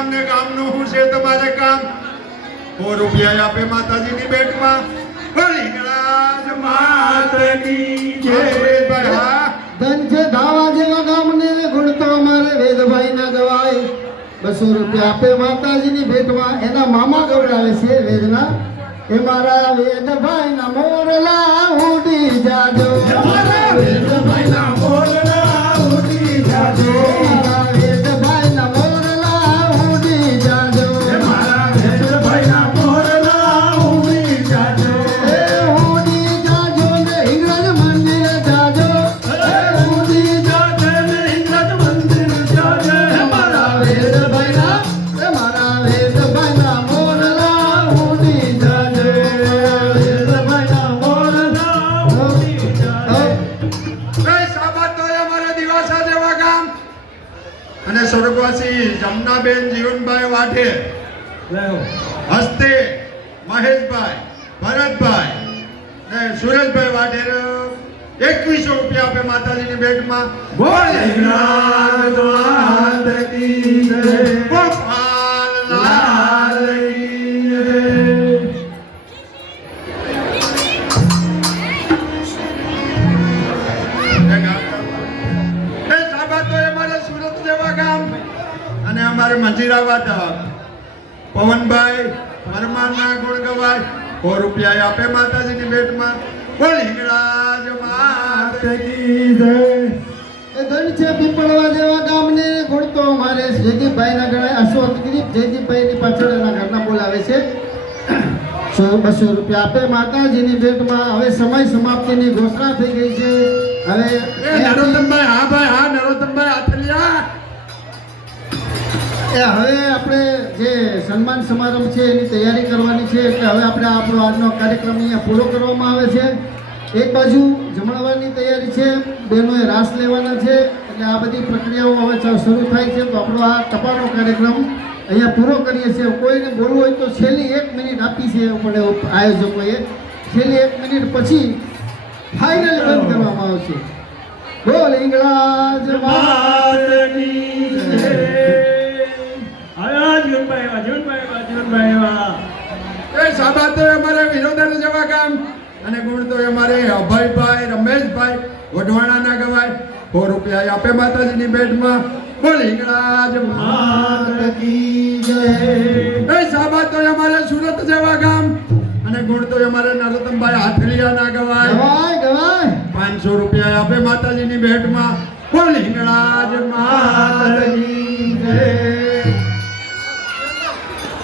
ગામ ને ગામનું હું છે તમારે કામ? 100 રૂપિયા આપે માતાજીની ભેટમાં. વળીગળાજ માતની જય. સુરેશભાઈ હા. ધન છે ધાવા જેવા ગામને ગુણ તો અમારે વેદભાઈ ના ગવાય. 200 રૂપિયા આપે માતાજીની ભેટમાં. એના મામા ગવડાવે છે વેદના. એ મારા વેદભાઈ ના મોરલા ઉડી જાજો. મારા વેદભાઈ ના મોરલા ઉડી જાજો. મારા વેદભાઈ ના મોરલા ઉડી જાજો. મારા વેદભાઈ ના મોરલા ઉડી જાજો. એ ઉડી જાજો ને ઇંગ્રજ મંદિર જાજો. ઉડી જાજે ને ઇંગ્રજ મંદિર જાજે. મારા વેદભાઈ ના મોરલા ઉડી જાજો. વેદભાઈ ના મોરલા ઉડી જાજે. કઈ સાબત તો અમારા દિવાસા જેવા ગામ અને સ્વર્ગવાસી જમનાબેન જીવનભાઈ વાઢે હસ્તે મહેશભાઈ ભરતભાઈ ને સુરેશભાઈ વાઢેર 2100 રૂપિયા આપે માતાજીની ભેટમાં. ભોલેનાથ માત કી જય. ગોપાલ લાલ કી જય. એ સાબા તો અમારે સુરત જેવા ગામ અને અમારે મંજીરાવાદ પવનભાઈ પરમારના ગુણ ગવાય. 100 રૂપિયા આપે માતાજીની ભેટમાં. વળીગળાજ માત કી જય. એ ધન છે પીપળવા જેવા ગામને ગુણ તો અમારે જયદીપભાઈ ના ગણાય. અશ્વતગીરી જયદીપભાઈ ની પાછળ એના ઘરના બોલાવે છે. 200 રૂપિયા આપે માતાજીની ભેટમાં. હવે સમય સમાપ્તિની ઘોષણા થઈ ગઈ છે. હવે નરોત્તમભાઈ હા ભાઈ હા. નરોત્તમભાઈ આથલિયા. હવે આપણે જે સન્માન સમારંભ છે એની તૈયારી કરવાની છે. એટલે હવે આપણે આપણો આજનો કાર્યક્રમ અહીંયા પૂરો કરવામાં આવે છે. એક બાજુ જમણવારની તૈયારી છે, બહેનોએ રાસ લેવાના છે. એટલે આ બધી પ્રક્રિયાઓ હવે શરૂ થાય છે. તો આપણો આ ટપાનો કાર્યક્રમ અહીંયા પૂરો કરીએ છીએ. કોઈને બોલવું હોય તો છેલ્લી 1 મિનિટ આપી છે આપણે આયોજકોએ. છેલ્લી 1 મિનિટ પછી ફાઇનલ બંધ કરવામાં આવશે. બોલ ઇંગળાજ માતની જય. એ સાબા તો અમારે વિનોદર જેવા ગામ અને ગુણ તો અમારે અભયભાઈ રમેશભાઈ વઢવાણાના ગવાય. 100 રૂપિયા આપે માતાજીની ભેટમાં. વળીગળાજ માત કી જય. એ સાબા તો અમારે સુરત જેવા ગામ અને ગુણ તો અમારે નરોત્તમભાઈ હાથલિયાના ગવાય. ગવાય ગવાય 500 રૂપિયા આપે માતાજીની ભેટમાં. વળીગળાજ માત કી જય.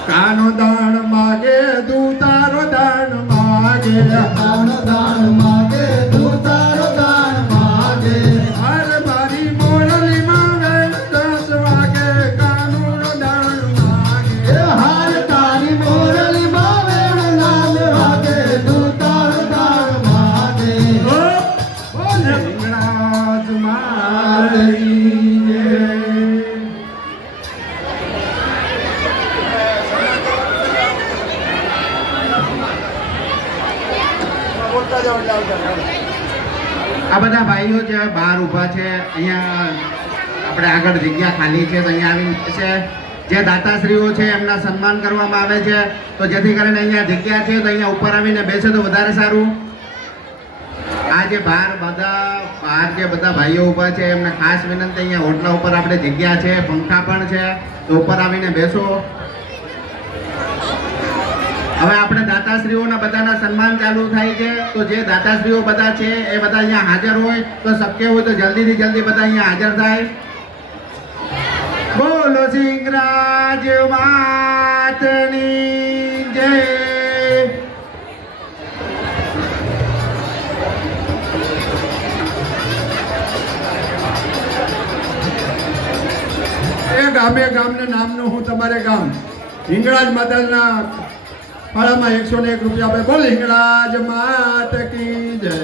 કાનો દાણ માગે દૂતારો દાણ માગે. દાન દાન માગે તું તારો દાન માગે. હર મારી મોરલીમાં વેણ 10 વાગે. કાનુનો દાણ માગે. એ હાર તારી મોરલી માં વેણ નાદ વાગે. તું તારો દાન માગે. વળીગળાજ માત કી જય. આ બધા ભાઈઓ જે બહાર ઊભા છે અહીંયા આપણે આગળ જગ્યા ખાલી છે તો અહીંયા આવીને છે જે દાતાશ્રીઓ છે એમના સન્માન કરવામાં આવે છે. તો જેથી કરીને અહીંયા જગ્યા છે તો અહીંયા ઉપર આવીને બેસે તો વધારે સારું. આ જે બહાર જે બધા ભાઈઓ ઊભા છે એમને ખાસ વિનંતી, અહીંયા હોટલા ઉપર આપણે જગ્યા છે, પંખા પણ છે, તો ઉપર આવીને બેસો. હવે આપણે દાતાશ્રીઓના બધાના સન્માન ચાલુ થાય છે. તો જે દાતાશ્રીઓ બધા છે એ બધા અહીંયા હાજર હોય તો શક્ય હોય તો જલ્દીથી જલ્દી બધા અહીંયા હાજર થાય. બોલો સિંગરાજ માતની જય. એ ગામે ગામને નામનું હું તમારે ગામ હિંગળાજ માતાના ફાળામાં 101 રૂપિયા આપે. બોલ હિંગળાજ માત કી જય.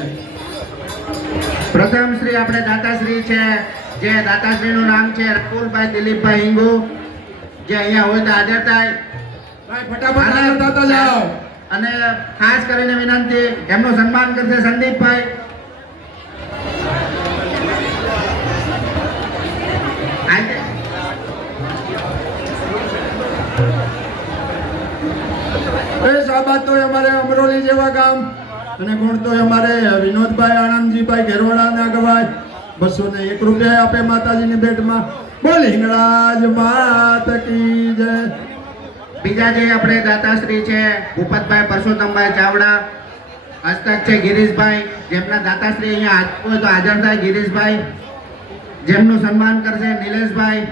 પ્રથમ શ્રી આપણે દાતાશ્રી છે, જે દાતાશ્રીનું નામ છે રકુલભાઈ દિલીપભાઈ હિંગુ, જે અહીંયા હોય તો હાજર થાય. ભાઈ ફટાફટ હાજર થતા જાઓ. અને ખાસ કરીને વિનંતી, એમનું સન્માન કરશે સંદીપભાઈ. સાબાદ તો અમારે અમરોલી જેવા ગામ અને ગુણ તો અમારે વિનોદભાઈ આનંદજીભાઈ ઘેરવાડાના ગવાય 201 રૂપિયા આપે માતાજીની ભેટમાં. બોલ હિંગળાજ માત કી જય. બીજા જે આપણે દાતાશ્રી છે ભૂપતભાઈ પરસોત્તમભાઈ ચાવડા, હસ્તક છે ગિરીશભાઈ, જેમના દાતાશ્રી અહીંયા હોય તો હાજર થાય. ગિરીશભાઈ જેમનું સન્માન કરશે નિલેશભાઈ.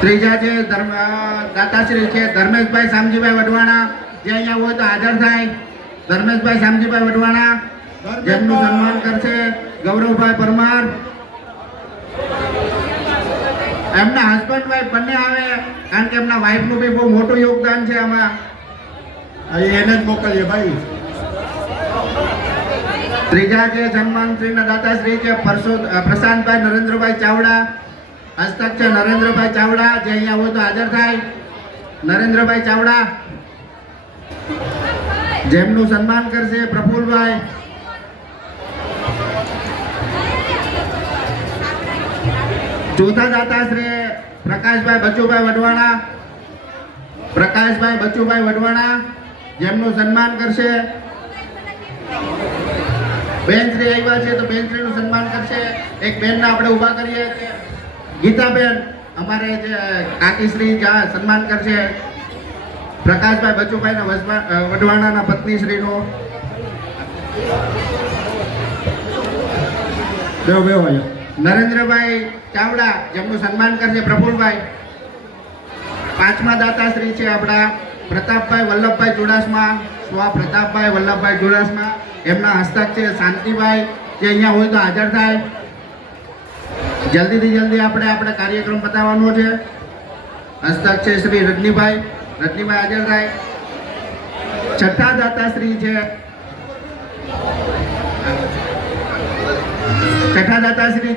ત્રીજા છે દાતાશ્રી છે ધર્મેશભાઈ શામજીભાઈ વઢવાણા, જે અહીંયા હોય તો હાજર થાય. ધર્મેશભાઈ શામજીભાઈ વઢવાણા જેમનું સન્માન કરશે ગૌરવભાઈ પરમાર. એમના હસબન્ડ વાઈફ બંને આવે, કારણ કે એમના વાઈફનું બી બહુ મોટું યોગદાન છે આમાં. અહીં એને જ મોકલીએ ભાઈ. ત્રીજા જે સન્માનશ્રીના દાતાશ્રી છે પ્રશાંતભાઈ નરેન્દ્રભાઈ ચાવડા, હસ્તક છે નરેન્દ્રભાઈ ચાવડા, જે અહીંયા હોય તો હાજર થાય. નરેન્દ્રભાઈ ચાવડા જેમનું સન્માન કરશે પ્રફુલભાઈ. ચોથા દાતાશ્રી પ્રકાશભાઈ બચુભાઈ વઢવાણા, પ્રકાશભાઈ બચુભાઈ વઢવાણા, જેમનું સન્માન કરશે બેનશ્રી આવ્યા છે તો બેનશ્રીનું સન્માન કરશે. એક બેનને આપણે ઊભા કરીએ કે ગીતાબેન અમારે જે કાકીશ્રી જ્યાં સન્માન કરશે પ્રકાશભાઈ બચુભાઈના વઢવાણાના પત્નીશ્રીનું. બેહો બેહો અહીંયા. નરેન્દ્રભાઈ ચાવડા જેમનું સન્માન કરશે પ્રફુલભાઈ. પાંચમા દાતાશ્રી છે આપણા પ્રતાપભાઈ વલ્લભભાઈ ચુડાસમા, પ્રતાપભાઈ વલ્લભભાઈ ચુડાસમા, એમના હસ્તક છે શાંતિભાઈ, જે અહીંયા હોય તો હાજર થાય. જલ્દીથી જલ્દી આપણે કાર્યક્રમ બતાવવાનો છે. હસ્તક છે શ્રી રજનીભાઈ હાજર થાય. છઠ્ઠા દાતાશ્રી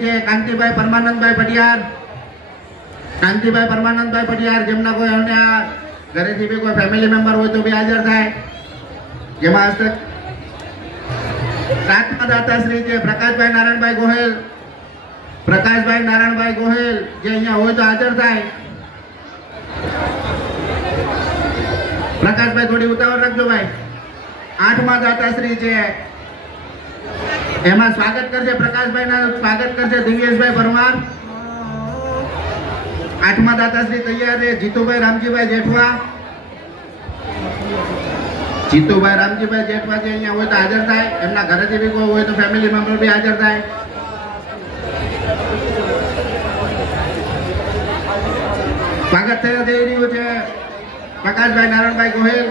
છે કાંતિભાઈ પરમાનંદભાઈ પટિયાર. કાંતિભાઈ પરમાનંદભાઈ પટિયાર જેમના કોઈ અન્ય ઘરેથી બી કોઈ ફેમિલી મેમ્બર હોય તો બી હાજર થાય. જેમાં હસ્તક સાતમા દાતાશ્રી છે પ્રકાશભાઈ નારાયણભાઈ ગોહેલ. પ્રકાશભાઈ નારાયણભાઈ ગોહેલ જે અહીંયા હોય તો હાજર થાય. પ્રકાશભાઈ થોડી ઉતાવળ રાખજો ભાઈ. આઠમા દાતાશ્રી છે એમાં સ્વાગત કરશે પ્રકાશભાઈના સ્વાગત કરશે દિવ્યેશભાઈ પરમાર. આઠમા દાતાશ્રી તૈયાર છે જીતુભાઈ રામજીભાઈ જેઠવા. જીતુભાઈ રામજીભાઈ જેઠવા જે અહીંયા હોય તો હાજર થાય. એમના ઘરેથી બી કોઈ હોય તો ફેમિલી મેમ્બર બી હાજર થાય. સ્વાગત થઈ રહ્યું છે પ્રકાશભાઈ નારાયણભાઈ ગોહેલ.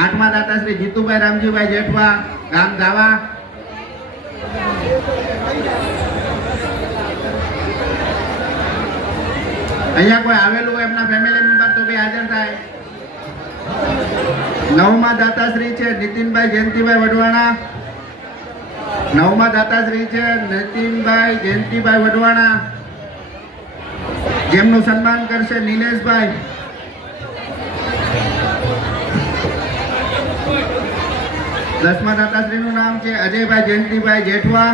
આઠમા દાતાશ્રી જીતુભાઈ રામજીભાઈ જેઠવા, ગામ દાવા. અહીંયા કોઈ આવેલું હોય એમના ફેમિલી મેમ્બર તો બી હાજર થાય. નવમા દાતાશ્રી છે નીતિનભાઈ જયંતિભાઈ વઢવાણા. નવમા દાતાશ્રી છે નીતિનભાઈ જયંતિભાઈ વઢવાણા, જેમનું સન્માન કરશે નિલેશભાઈ. દસમા દાતાશ્રીનું નામ છે અજયભાઈ જયંતિભાઈ જેઠવા.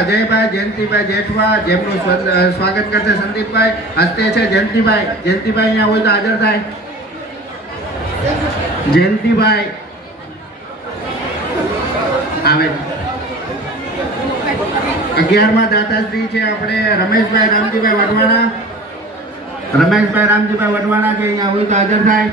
અજયભાઈ જયંતિભાઈ જેઠવા, જેમનું સ્વાગત કરશે સંદીપભાઈ. હસ્તે છે જયંતિભાઈ. જયંતિભાઈ અહીંયા હોય તો હાજર થાય. જયંતિભાઈ આવે. 11મા દાતાશ્રી છે આપણે રમેશભાઈ રામજીભાઈ વઢવાણા. રમેશભાઈ રામજીભાઈ વઢવાણા છે અહીંયા હોય તો હાજર થાય.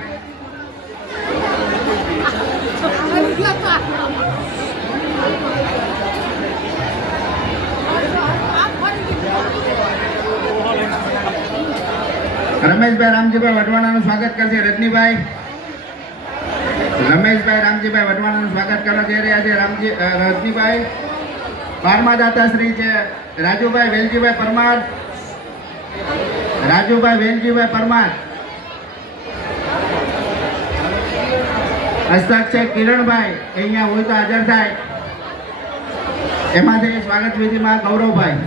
રમેશભાઈ રામજીભાઈ વઢવાણાનું સ્વાગત કરશે રજનીભાઈ. રમેશભાઈ રામજીભાઈ વઢવાણાનું સ્વાગત કરવા જઈ રહ્યા છે રજનીભાઈ. 12મા દાતાશ્રી છે રાજુભાઈ વેલજીભાઈ પરમાર. રાજુભાઈ વેલજીભાઈ પરમાર. હસ્તક છે કિરણભાઈ, અહીંયા હોય તો હાજર થાય. એમાંથી સ્વાગત વિધિમાં ગૌરવભાઈ.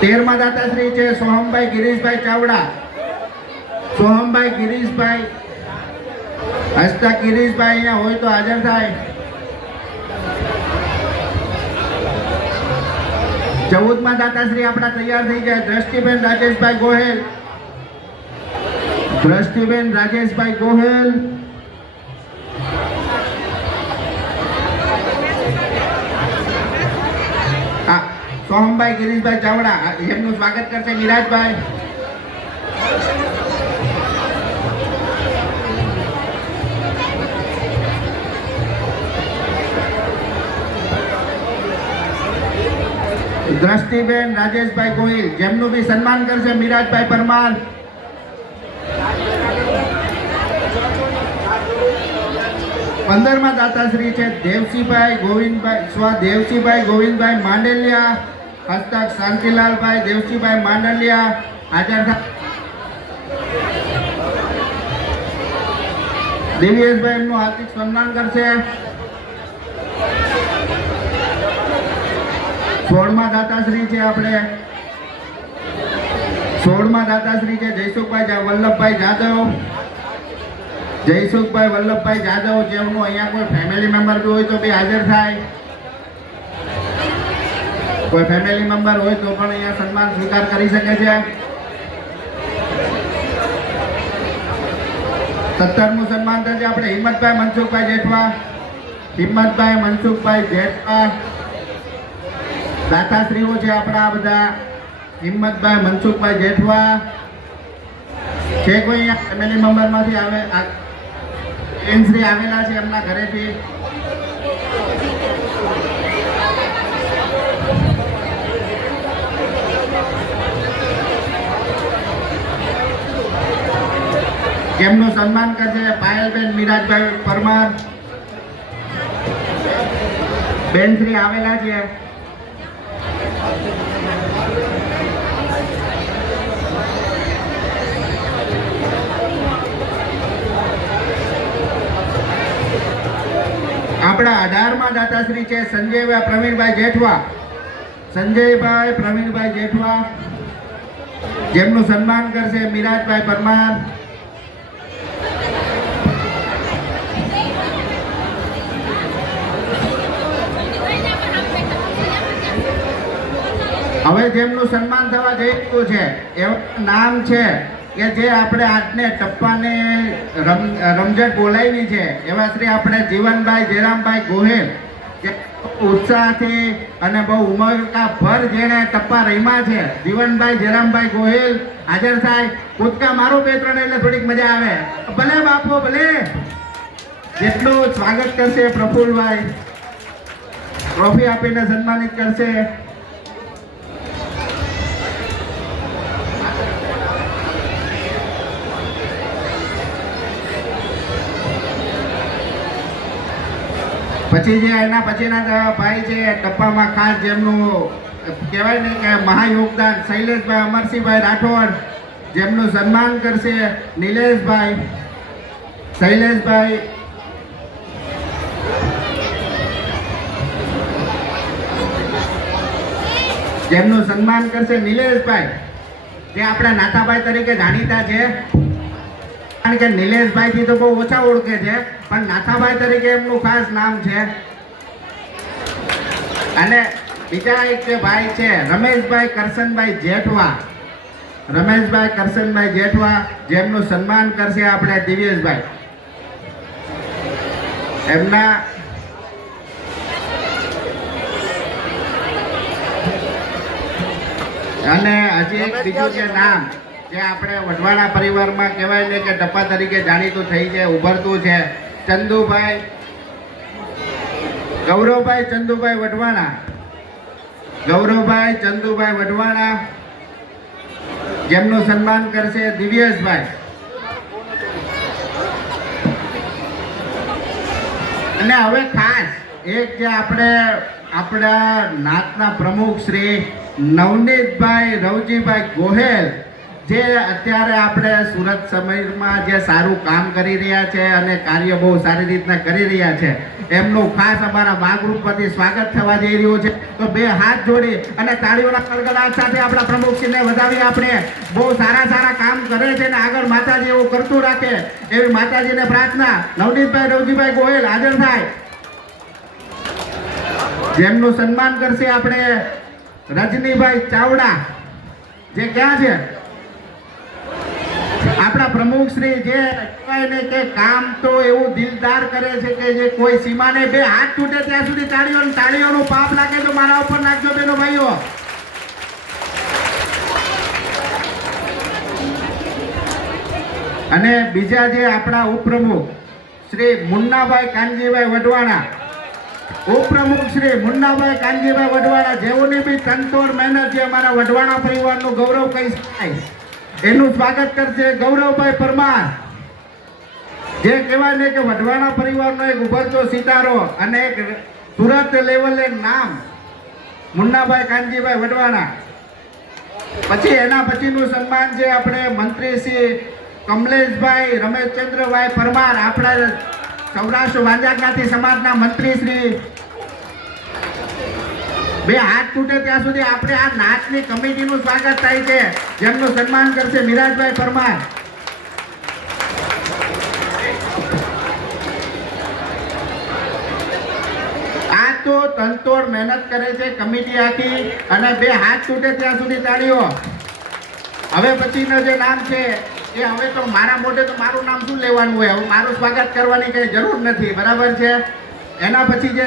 તેરમા દાતાશ્રી છે સોહમભાઈ ગિરીશભાઈ ચાવડા. સોહમભાઈ ગિરીશભાઈ હસ્તક ગિરીશભાઈ અહીંયા હોય તો હાજર થાય. 14મા દાતાશ્રી આપણા તૈયાર થઈ ગયા. દ્રષ્ટિબેન રાજેશભાઈ ગોહેલ. દ્રષ્ટિબેન રાજેશભાઈ ગોહેલ. સોહમભાઈ ગિરીશભાઈ ચાવડા, એમનું સ્વાગત કરશે નિરાજભાઈ. દ્રષ્ટિબેન રાજેશભાઈ ગોહિલ, જેમનું બી સન્માન કરશે મિરાજભાઈ પરમાર. પંદરમા દાતાશ્રી છે દેવસીભાઈ ગોવિંદભાઈ દેવસીભાઈ ગોવિંદભાઈ માંડલિયા. હસ્તક શાંતિલાલભાઈ દેવસીભાઈ માંડલિયા હાજર થાય. દિવ્યેશભાઈ એમનું હાર્દિક સન્માન કરશે. 16મા દાતાશ્રી છે આપણે 16મા દાતાશ્રી છે જયસુખભાઈ વલ્લભભાઈ જાદવ. જયસુખભાઈ વલ્લભભાઈ જાદવ, જેમનું અહીંયા કોઈ ફેમિલી મેમ્બર બી હોય તો બી હાજર થાય. કોઈ ફેમિલી મેમ્બર હોય તો પણ અહીંયા સન્માન સ્વીકાર કરી શકે છે. 17મું સન્માન થશે આપણે હિંમતભાઈ મનસુખભાઈ જેઠવા. હિંમતભાઈ મનસુખભાઈ જેઠવા દાતાશ્રીઓ છે આપણા આ બધા. હિંમતભાઈ મનસુખભાઈ જેઠવા છે. કોઈ અહીંયા ફેમિલી મેમ્બરમાંથી આવે શ્રી આવેલા છે એમના ઘરેથી. એમનું સન્માન કરશે પાયલબેન મિરાજભાઈ પરમાર. બેન શ્રી આવેલા છે. આપણા 18મા દાતાશ્રી છે સંજયભાઈ પ્રવીણભાઈ જેઠવા. સંજયભાઈ પ્રવીણભાઈ જેઠવા, જેમનું સન્માન કરશે મિરાજભાઈ પરમાર. હવે જેમનું સન્માન થવા જઈ રહ્યું છે એવું નામ છે કે જે આપણે આજને ટપ્પાને રમઝટ બોલાવી છે એવા શ્રી આપણે જીવનભાઈ જયરામભાઈ ગોહેલ, જે ઉત્સાહથી અને બહુ ઉમળકાભર જેણે ટપ્પા રમ્યા છે. જીવનભાઈ જયરામભાઈ ગોહેલ હાજર થાય. કૂદકા મારો 2-3 એટલે થોડીક મજા આવે. ભલે બાપો ભલે. જેટલું સ્વાગત કરશે પ્રફુલભાઈ, ટ્રોફી આપીને સન્માનિત કરશે. પછી જે એના પછીના ભાઈ છે ટપ્પામાં ખાસ જેમનું કહેવાય ને કે મહાયોગદાન શૈલેષભાઈ અમરસિંહભાઈ રાઠોડ, જેમનું સન્માન કરશે નિલેશભાઈ. શૈલેષભાઈ જેમનું સન્માન કરશે નિલેશભાઈ, જે આપણા નાથાભાઈ તરીકે જાણીતા છે. કારણ કે નિલેશભાઈ થી તો બહુ ઓછા ઓળખે છે, પણ નાથાભાઈ તરીકે એમનું ખાસ નામ છે. અને બીજા એક જે ભાઈ છે રમેશભાઈ કરશનભાઈ જેઠવા. રમેશભાઈ કરશનભાઈ જેઠવા, જેમનું સન્માન કરશે આપણે દિવ્યેશભાઈ. એમના અને હજી એક બીજું જે નામ જે આપણે વઢવાણા પરિવારમાં કહેવાય ને કે ટપ્પા તરીકે જાણીતું થઈ છે, ઉભરતું છે, ચંદુભાઈ ગૌરવભાઈ ચંદુભાઈ વઢવાણા. ગૌરવભાઈ ચંદુભાઈ વઢવાણા, જેમનું સન્માન કરશે દિવ્યેશભાઈ. અને હવે ખાસ એક જે આપણે આપણા નાતના પ્રમુખ શ્રી નવનીતભાઈ રવજીભાઈ ગોહેલ, જે અત્યારે આપણે સુરત શહેરમાં જે સારું કામ કરી રહ્યા છે અને કાર્ય બહુ સારી રીતના કરી રહ્યા છે એમનું ખાસ અમારા ભાગરૂપ પરથી સ્વાગત થવા જઈ રહ્યું છે. તો બે હાથ જોડી અને તાળીઓના કડકડાટ સાથે આપણા પ્રમુખશ્રીને વધાવી આપણે બહુ સારા કામ કરે છે અને આગળ માતાજી એવું કરતું રાખે એવી માતાજીને પ્રાર્થના. નવનીતભાઈ રવજીભાઈ ગોહિલ હાજર થાય, જેમનું સન્માન કરશે આપણે રજનીભાઈ ચાવડા, જે ક્યાં છે આપણા પ્રમુખ શ્રી, જે કહેવાય ને કે કામ તો એવું દિલદાર કરે છે કે જે કોઈ સીમાને. બે હાથ તૂટે ત્યાં સુધી તાળીઓનું પાપ લાગે તો મારા ઉપર નાખજો બેનો ભાઈઓ. અને બીજા જે આપણા ઉપપ્રમુખ શ્રી મુન્નાભાઈ કાનજીભાઈ વઢવાણા, ઉપપ્રમુખ શ્રી મુન્નાભાઈ કાનજીભાઈ વઢવાણા, જેઓની બી તનતોડ મહેનત જે અમારા વઢવાણા પરિવારનું ગૌરવ કહી શકાય, એનું સ્વાગત કરશે ગૌરવભાઈ પરમાર, જે કહેવાય ને કે વઢવાણા પરિવારનો એક ઉભરતો સિતારો અને એક સુરત લેવલે નામ મુન્નાભાઈ કાનજીભાઈ વઢવાણા. પછી એના પછીનું સન્માન છે આપણે મંત્રી શ્રી કમલેશભાઈ રમેશચંદ્રભાઈ પરમાર, આપણા સૌરાષ્ટ્ર વાંજા જ્ઞાતિ સમાજના મંત્રી શ્રી. બે હાથ તૂટે ત્યાં સુધી આપણે આ નાચની કમિટીનું સ્વાગત થાય છે, જેમનું સન્માન કરશે મિરાજભાઈ પરમાર. આ તો તનતોડ મહેનત કરે છે કમિટી આખી, અને બે હાથ તૂટે ત્યાં સુધી તાળીઓ. હવે પછીનું જે નામ છે એ હવે તો મારા મોઢે તો મારું નામ શું લેવાનું હોય, હવે મારું સ્વાગત કરવાની કઈ જરૂર નથી, બરાબર છે. એના પછી જે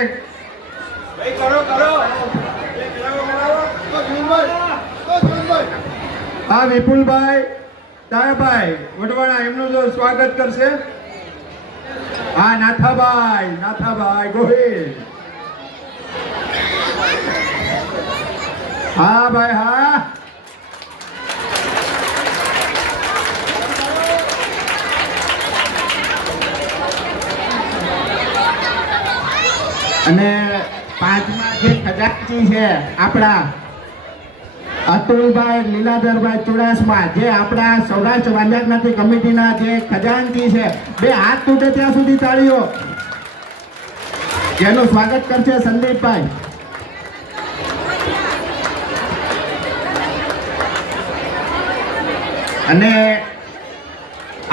હા વિપુલભાઈ તારાભાઈ વઢવાણા, એમનું જો સ્વાગત કરશે. હા નાથાભાઈ ગોહિલ. હા ભાઈ હા. અને પાંચમા જે ખજાનચી છે આપણા અતુલભાઈ લીલાધરભાઈ ચુડાસમા, જે આપણા સૌરાષ્ટ્ર વાંજા જ્ઞાતિ કમિટીના જે ખજાનચી છે. બે હાથ તૂટે ત્યાં સુધી તાળીઓ. જેનું સ્વાગત કરશે સંદીપભાઈ. અને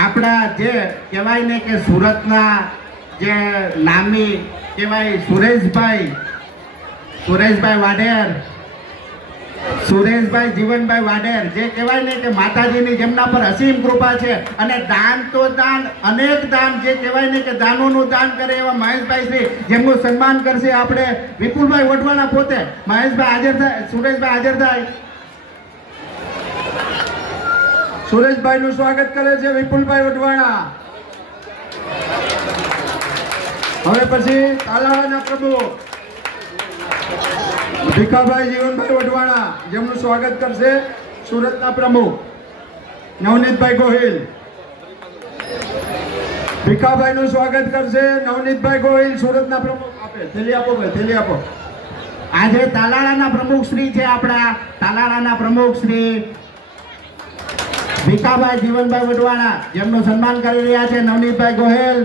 આપણા જે કહેવાય ને કે સુરતના જે નામી કહેવાય સુરેશભાઈ વાઢેર, સુરેશભાઈ જીવનભાઈ વાઢેર, જે કહેવાય ને કે માતાજીની જેમના પર અસીમ કૃપા છે અને દાન તો દાન, અનેક દાન, જે કહેવાય ને કે દાનોનું દાન કરે એવા મહેશભાઈ શ્રી, જેમનું સન્માન કરશે આપણે વિપુલભાઈ વઢવાણા પોતે. મહેશભાઈ હાજર થાય, સુરેશભાઈ હાજર થાય. સુરેશભાઈ નું સ્વાગત કરે છે વિપુલભાઈ વઢવાણા. હવે પછી તાલાળાના પ્રમુખ ભીખાભાઈ જીવનભાઈ વઢવાણા, જેમનું સ્વાગત કરશે સુરતના પ્રમુખ નવનીતભાઈ ગોહિલ. ભીખાભાઈ નું સ્વાગત કરશે નવનીતભાઈ ગોહિલ, સુરતના પ્રમુખ. આપે થેલી આપો ભાઈ, થેલી આપો. આજે તાલાળાના પ્રમુખ શ્રી છે, આપણા તાલાળાના પ્રમુખ શ્રી ભીખાભાઈ જીવનભાઈ વઢવાણા, જેમનું સન્માન કરી રહ્યા છે નવનીતભાઈ ગોહિલ.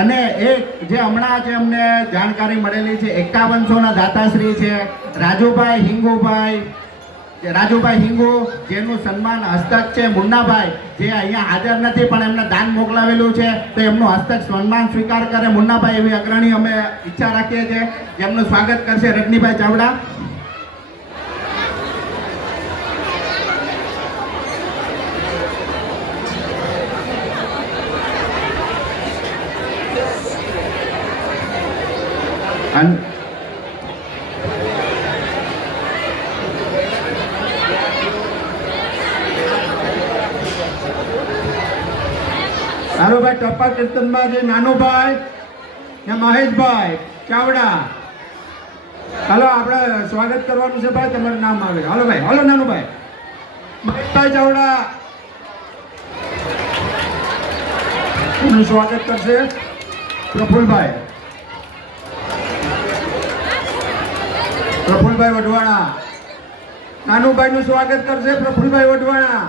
અને એક જે હમણાં જે અમને જાણકારી મળેલી છે, 5100ના દાતાશ્રી છે રાજુભાઈ હિંગુ, જેનું સન્માન હસ્તક છે મુન્નાભાઈ, જે અહીંયા હાજર નથી પણ એમને દાન મોકલાવેલું છે, તો એમનું હસ્તક સન્માન સ્વીકાર કરે મુન્નાભાઈ, એવી અગ્રણી અમે ઈચ્છા રાખીએ છીએ. જેમનું સ્વાગત કરશે રજનીભાઈ ચાવડા. હાલો ભાઈ, ટપ્પા કીર્તનમાં જે નાનુભાઈ ને મહેશભાઈ ચાવડા, હાલો આપણે સ્વાગત કરવાનું છે ભાઈ, તમારું નામ આવે. હાલો ભાઈ, હાલો નાનુભાઈ. મહેશભાઈ ચાવડા એનું સ્વાગત કરશે પ્રફુલભાઈ વઢવાણા. કાનુભાઈનું સ્વાગત કરશે પ્રફુલભાઈ વઢવાણા.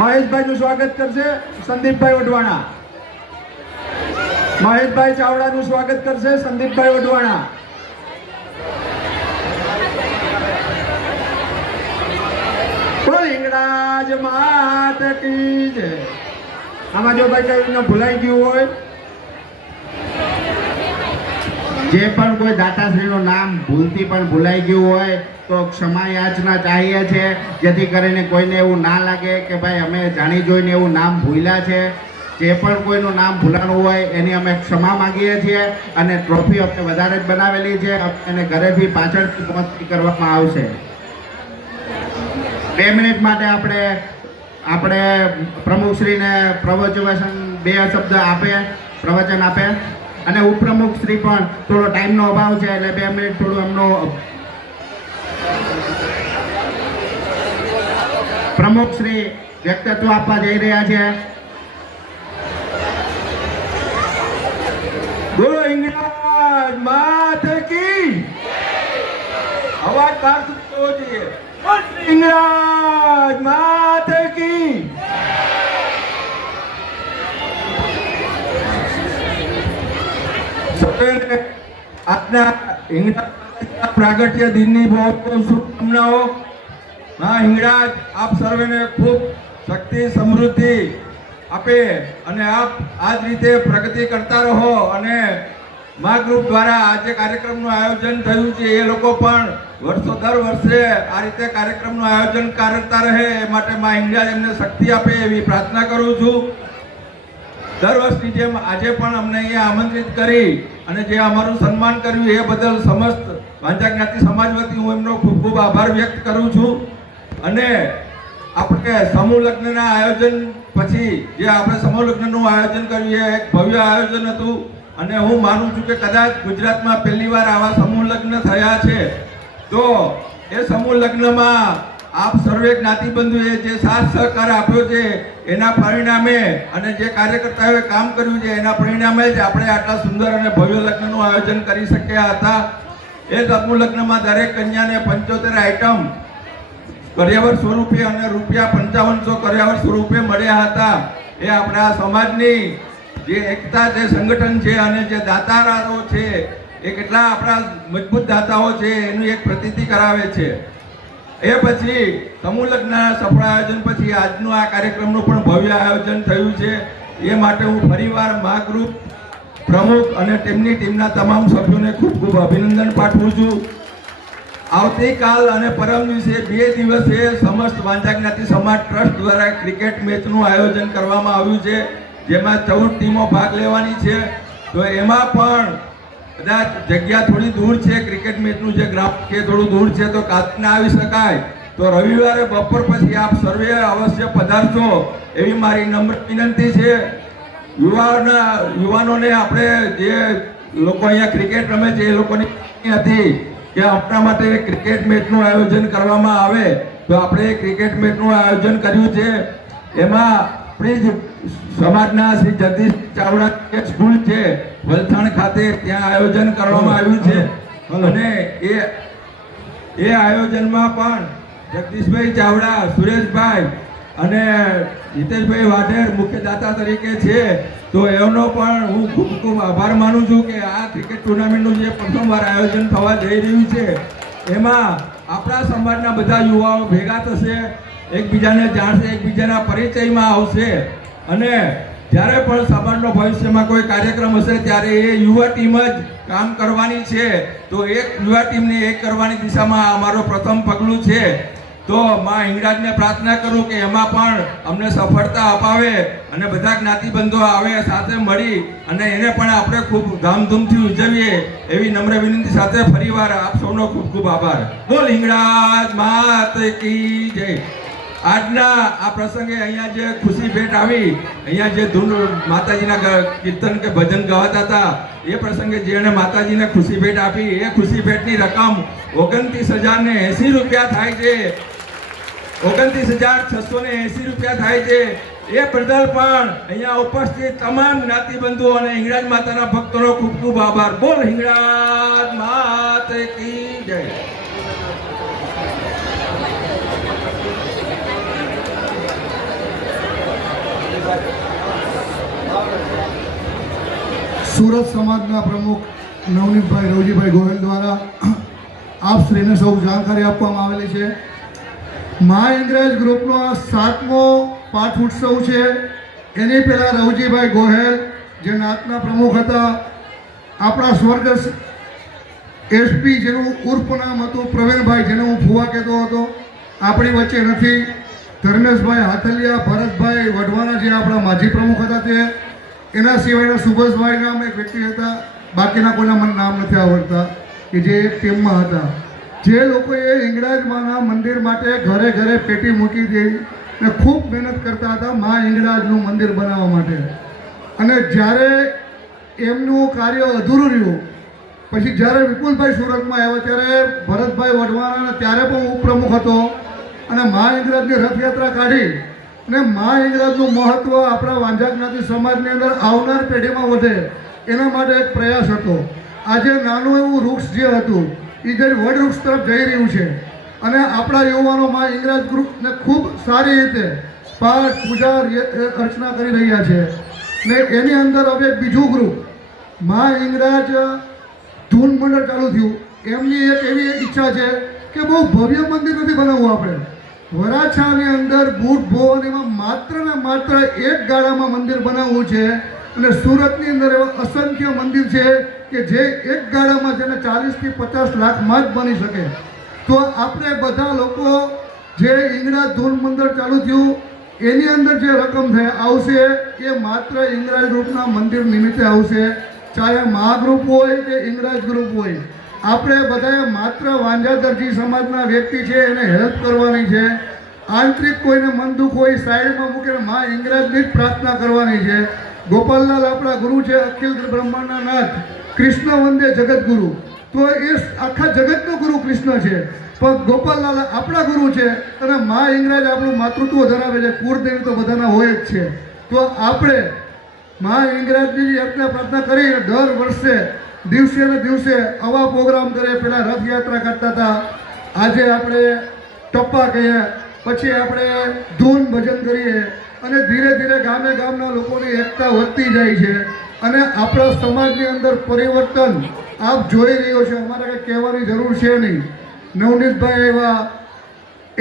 મહેશભાઈનું સ્વાગત કરશે સંદીપભાઈ વઢવાણા. મહેશભાઈ ચાવડાનું સ્વાગત કરશે સંદીપભાઈ વઢવાણા. હિંગળાજ માત કી જય. આમાં જો ભાઈ કઈ ભૂલાઈ ગયું હોય, જે પણ કોઈ દાતાશ્રીનું નામ ભૂલથી પણ ભૂલાઈ ગયું હોય તો ક્ષમા યાચના ચાહીએ છે, જેથી કરીને કોઈને એવું ના લાગે કે ભાઈ અમે જાણી જોઈને એવું નામ ભૂલ્યા છે. જે પણ કોઈનું નામ ભૂલાનું હોય એની અમે ક્ષમા માંગીએ છીએ અને ટ્રોફી અમે વધારે જ બનાવેલી છે અને ઘરેથી પાછળથી પહોંચતી કરવામાં આવશે. 2 મિનિટ માટે આપણે પ્રમુખશ્રીને પ્રવચન આપે અને ઉપપ્રમુખશ્રી પણ થોડો ટાઈમનો અભાવ છે એટલે 2 મિનિટ થોડું એમનો પ્રમુખશ્રી વ્યક્તિત્વ આપવા જઈ રહ્યા છે. બોલો હિંગળાજ માત કી અવાજ બહાર સુધી હોવો જોઈએ. હિંગળાજ માત કી. આજના હિંગળાજ પ્રાગટ્ય દિનની બહુ બહુ શુભકામનાઓ. હા હિંગળાજ આપ સર્વેને ખૂબ શક્તિ સમૃદ્ધિ આપે અને આપ આ જ રીતે પ્રગતિ કરતા રહો. અને મા ગ્રુપ દ્વારા આ જે કાર્યક્રમનું આયોજન થયું છે એ લોકો પણ દર વર્ષે આ રીતે કાર્યક્રમનું આયોજન કરતા રહે એ માટે મા હિંગળાજ એમને શક્તિ આપે એવી પ્રાર્થના કરું છું. દર વર્ષની જેમ આજે પણ અમને અહીંયા આમંત્રિત કરી અને જે અમારું સન્માન કર્યું એ બદલ સમસ્ત વાંઝા જ્ઞાતિ સમાજ વતી હું એમનો ખૂબ ખૂબ આભાર વ્યક્ત કરું છું. અને આપણે સમૂહ લગ્નના આયોજન પછી જે આપણે સમૂહ લગ્નનું આયોજન કર્યું એ એક ભવ્ય આયોજન હતું અને હું માનું છું કે કદાચ ગુજરાતમાં પહેલીવાર આવા સમૂહ લગ્ન થયા છે. તો એ સમૂહ લગ્નમાં આપ સર્વે જ્ઞાતિબંધુએ જે સાથ સહકાર આપ્યો છે એના પરિણામે અને જે કાર્યકર્તાઓએ કામ કર્યું છે એના પરિણામે જ આપણે આટલા સુંદર અને ભવ્ય લગ્નનું આયોજન કરી શક્યા હતા. એ સમૂહ લગ્નમાં દરેક કન્યાને 75 આઈટમ કર્યાવર સ્વરૂપે અને ₹5500 કર્યાવર સ્વરૂપે મળ્યા હતા. એ આપણા સમાજની જે એકતા જે સંગઠન છે અને જે દાતારો છે એ કેટલા આપણા મજબૂત દાતાઓ છે એનું એક પ્રતીતિ કરાવે છે. એ પછી સમૂહ લગ્નના સફળ આયોજન પછી આજનું આ કાર્યક્રમનું પણ ભવ્ય આયોજન થયું છે. એ માટે હું ફરીવાર મા ગ્રુપ પ્રમુખ અને તેમની ટીમના તમામ સભ્યોને ખૂબ ખૂબ અભિનંદન પાઠવું છું. આવતીકાલ અને પરમ દિવસે 2 દિવસે સમસ્ત વાંઝા જ્ઞાતિ સમાજ ટ્રસ્ટ દ્વારા ક્રિકેટ મેચનું આયોજન કરવામાં આવ્યું છે, જેમાં 14 ટીમો ભાગ લેવાની છે. તો એમાં પણ કદાચ જગ્યા થોડી દૂર છે, ક્રિકેટ મેચનું જે ગ્રાઉન્ડ છે થોડું દૂર છે તો કાચને આવી શકાય તો રવિવારે બપોર પછી આપ સર્વે અવશ્ય પધારશો એવી મારી નમ્ર વિનંતી છે. યુવાનોને આપણે જે લોકો અહીંયા ક્રિકેટ રમે છે એ લોકોની હતી કે આપણા માટે ક્રિકેટ મેચનું આયોજન કરવામાં આવે તો આપણે ક્રિકેટ મેચનું આયોજન કર્યું છે. એમાં આપણી જ સમાજના શ્રી જગદીશ ચાવડા સ્કૂલ છે વલથાણ ખાતે ત્યાં આયોજન કરવામાં આવ્યું છે. અને એ આયોજનમાં પણ જગદીશભાઈ ચાવડા, સુરેશભાઈ અને હિતેશભાઈ વાઢેર મુખ્ય દાતા તરીકે છે. તો એનો પણ હું ખૂબ ખૂબ આભાર માનું છું કે આ ક્રિકેટ ટુર્નામેન્ટનું જે પ્રથમવાર આયોજન થવા જઈ રહ્યું છે એમાં આપણા સમાજના બધા યુવાઓ ભેગા થશે, એકબીજાને જાણશે, એકબીજાના પરિચયમાં આવશે. અને જ્યારે પણ સમાજનો ભવિષ્યમાં કોઈ કાર્યક્રમ હશે ત્યારે એ યુવા ટીમ જ કામ કરવાની છે. તો એક યુવા ટીમને એક કરવાની દિશામાં અમારો પ્રથમ પગલું છે. તો માં હિંગળાજને પ્રાર્થના કરું કે એમાં પણ અમને સફળતા અપાવે અને બધા જ્ઞાતિબંધો આવે સાથે મળી અને એને પણ આપણે ખૂબ ધામધૂમથી ઉજવીએ એવી નમ્ર વિનંતી સાથે ફરીવાર આપ સૌનો ખૂબ ખૂબ આભાર. બોલ હિંગળાજ માત કી જય. આજના આ પ્રસંગે અહીંયા જે ખુશી ભેટ આવી, અહીંયા જે ધૂન માતાજીના કીર્તન કે ભજન ગવાતા હતા એ પ્રસંગે જેણે માતાજીને ખુશી ભેટ આપી એ ખુશી ભેટની રકમ 29,080 રૂપિયા થાય છે. 29,680 રૂપિયા થાય છે. એ બદલ પણ અહીંયા ઉપસ્થિત તમામ જ્ઞાતિબંધુઓ અને હિંગળાજ માતાના ભક્તોનો ખૂબ ખૂબ આભાર. બોલ હિંગળાજ માત કી જય. સુરત સમાજના પ્રમુખ નવનીતભાઈ રવજીભાઈ ગોહિલ દ્વારા આપ શ્રીને સૌ જાણકારી આપવામાં આવેલી છે. મા ઇંગ્રેજ ગ્રુપનો આ 7મો પાઠ ઉત્સવ છે. એની પહેલાં રવજીભાઈ ગોહિલ જે નાતના પ્રમુખ હતા, આપણા સ્વર્ગસ્થ એસપી જેનું ઉર્ફ નામ હતું પ્રવીણભાઈ, જેને હું ફુવા કહેતો હતો, આપણી વચ્ચે નથી. ધર્મેશભાઈ હાથલિયા, ભરતભાઈ વઢવાણા જે આપણા માજી પ્રમુખ હતા તે, એના સિવાયના સુભાષભાઈ નામ એક વ્યક્તિ હતા, બાકીના કોઈના મને નામ નથી આવડતા, કે જે એક ટીમમાં હતા. જે લોકોએ હિંગળાજમાના મંદિર માટે ઘરે ઘરે પેટી મૂકી દઈ ને ખૂબ મહેનત કરતા હતા મા હિંગળાજનું મંદિર બનાવવા માટે. અને જ્યારે એમનું કાર્ય અધૂરું રહ્યું પછી જ્યારે વિપુલભાઈ સુરતમાં આવ્યા ત્યારે ભરતભાઈ વઢવાણા ત્યારે પણ ઉપપ્રમુખ હતો અને મા હિંગળાજની રથયાત્રા કાઢી અને મા હિંગળાજનું મહત્ત્વ આપણા વાંઝા જ્ઞાતિ સમાજની અંદર આવનાર પેઢીમાં વધે એના માટે એક પ્રયાસ હતો. આજે નાનું એવું વૃક્ષ જે હતું એ જે વડવૃક્ષ તરફ જઈ રહ્યું છે અને આપણા યુવાનો મા હિંગળાજ ગ્રુપને ખૂબ સારી રીતે પાઠ પૂજા અર્ચના કરી રહ્યા છે. ને એની અંદર હવે બીજું ગ્રુપ મા હિંગળાજ ધૂન મંડળ ચાલુ થયું. એમની એક એવી ઈચ્છા છે કે બહુ ભવ્ય મંદિર નથી બનાવવું, આપણે વરાછાની અંદર બૂટ ભોવનમાં માત્ર ને માત્ર એક ગાળામાં મંદિર બનાવવું છે. અને સુરતની અંદર એવા અસંખ્ય મંદિર છે કે જે એક ગાળામાં જેને 40 થી 50 લાખમાં જ બની શકે. તો આપણે બધા લોકો જે હિંગળાજ ધૂન મંડળ ચાલુ થયું એની અંદર જે રકમ આવશે એ માત્ર હિંગળાજ ગ્રુપના મંદિર નિમિત્તે આવશે. ચાહે મહા ગ્રુપ હોય કે હિંગળાજ ગ્રુપ હોય, આપણે બધાએ માત્ર વાંઝા દરજી સમાજના વ્યક્તિ છે એને હેલ્પ કરવાની છે. આંતરિક કોઈને મન દુઃખ હોય સાઈડમાં મૂકીને મા હિંગળાજની જ પ્રાર્થના કરવાની છે. ગોપાલલાલ આપણા ગુરુ છે, અખિલ બ્રહ્માંડના નાથ, કૃષ્ણ વંદે જગતગુરુ. તો એ આખા જગતનો ગુરુ કૃષ્ણ છે, પણ ગોપાલલાલ આપણા ગુરુ છે અને મા હિંગળાજ આપણું માતૃત્વ ધરાવે છે. કુળદેવી તો બધાના હોય જ છે. તો આપણે મા હિંગળાજની યજ્ઞ પ્રાર્થના કરી દર વર્ષે દિવસે ને દિવસે આવા પ્રોગ્રામ કરે. પહેલાં રથયાત્રા કરતા હતા, આજે આપણે ટપ્પા કહીએ, પછી આપણે ધૂન ભજન કરીએ અને ધીરે ધીરે ગામે ગામના લોકોની એકતા વધતી જાય છે. અને આપણા સમાજની અંદર પરિવર્તન આપ જોઈ રહ્યો છો. અમારે કંઈ કહેવાની જરૂર છે નહીં. નવનીતભાઈ આવ્યા,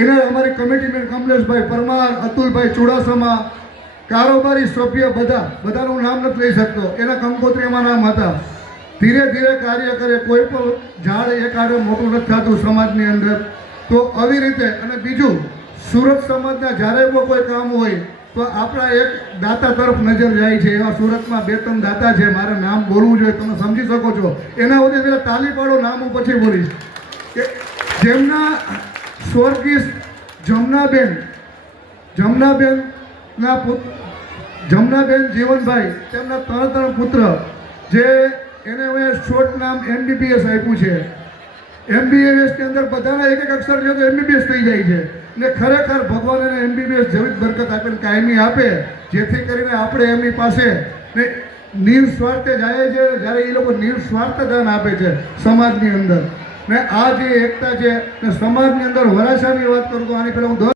એને અમારી કમિટીમેન્ટ કમલેશભાઈ પરમાર, અતુલભાઈ ચુડાસમા, કારોબારી સભ્ય બધાનું નામ નથી લઈ શકતો, એના કંકોત્રીમાં નામ હતા. ધીરે ધીરે કાર્ય કરે. કોઈ પણ ઝાડ એક આડે મોટું નથી થતું સમાજની અંદર. તો આવી રીતે અને બીજું સુરત સમાજના જ્યારે પણ કોઈ કામ હોય તો આપણા એક દાતા તરફ નજર જાય છે. એવા સુરતમાં 2-3 દાતા છે, મારે નામ બોલવું જોઈએ, તમે સમજી શકો છો. એના વચ્ચે પેલા તાલી પાડો, નામ હું પછી બોલીશ. કે જેમના સ્વર્ગીય જમનાબેન જીવનભાઈ, તેમના 3 પુત્ર, જે એને મેં શોર્ટ નામ MBBS આપ્યું છે. MBBSની અંદર બધાના એક અક્ષર છે તો MBBS થઈ જાય છે. ને ખરેખર ભગવાન એને MBBS જેવી જ બરકત આપીને કાયમી આપે, જેથી કરીને આપણે એમની પાસે ને નિસ્વાર્થે જાય છે. જ્યારે એ લોકો નિસ્વાર્થ દાન આપે છે સમાજની અંદર, ને આ જે એકતા છે ને સમાજની અંદર વરાછાની વાત કરું તો આની પહેલાં હું